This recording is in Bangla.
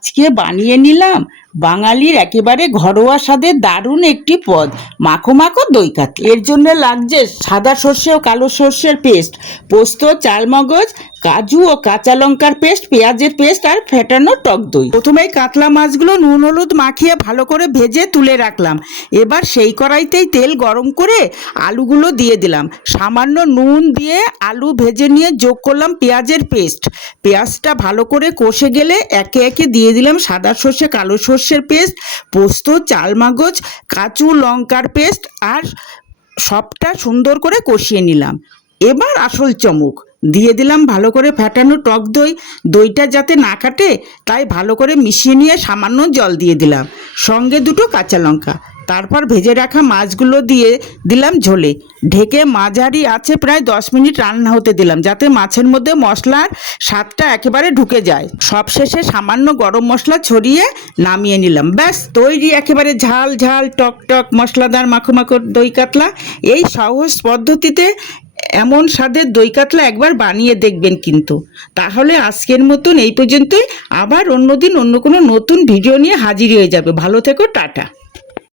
আজকে বানিয়ে নিলাম বাঙালির একেবারে ঘরোয়া স্বাদের দারুণ একটি পদ, মাখো মাখো দই কাতলা। এর জন্য লাগছে সাদা সর্ষে ও কালো সর্ষের পেস্ট, পোস্ত, চালমগজ, কাজু ও কাঁচা লঙ্কার পেস্ট, পেঁয়াজের পেস্ট আর ফেটানো টক দই। প্রথমেই কাতলা মাছগুলো নুন হলুদ মাখিয়ে ভালো করে ভেজে তুলে রাখলাম। এবার সেই কড়াইতেই তেল গরম করে আলুগুলো দিয়ে দিলাম। সামান্য নুন দিয়ে আলু ভেজে নিয়ে যোগ করলাম পেঁয়াজের পেস্ট। পেঁয়াজটা ভালো করে কষে গেলে একে একে দিয়ে দিলাম সাদা সর্ষে কালো সর্ষের পেস্ট, পোস্ত, চালমগজ, কাঁচু লঙ্কার পেস্ট আর সবটা সুন্দর করে কষিয়ে নিলাম। এবার আসল চমক, দিয়ে দিলাম ভালো করে ফেটানো টক দই। দইটা যাতে না কাটে তাই ভালো করে মিশিয়ে নিয়ে সামান্য জল দিয়ে দিলাম, সঙ্গে দুটো কাঁচা লঙ্কা। তারপর ভেজে রাখা মাছগুলো দিয়ে দিলাম ঝোলে। ঢেকে মাঝারি আছে প্রায় 10 মিনিট রান্না হতে দিলাম, যাতে মাছের মধ্যে মশলার স্বাদটা একেবারে ঢুকে যায়। সবশেষে সামান্য গরম মশলা ছড়িয়ে নামিয়ে নিলাম। ব্যাস তৈরি একেবারে ঝাল ঝাল টক টক মশলাদার মাখো মাখো দই কাতলা। এই সহজ পদ্ধতিতে এমন স্বাদের দই কাতলা একবার বানিয়ে দেখবেন কিন্তু। তাহলে আজকের মতন এই পর্যন্তই। আবার অন্যদিন অন্য কোনো নতুন ভিডিও নিয়ে হাজির হয়ে যাবে। ভালো থেকো, টাটা।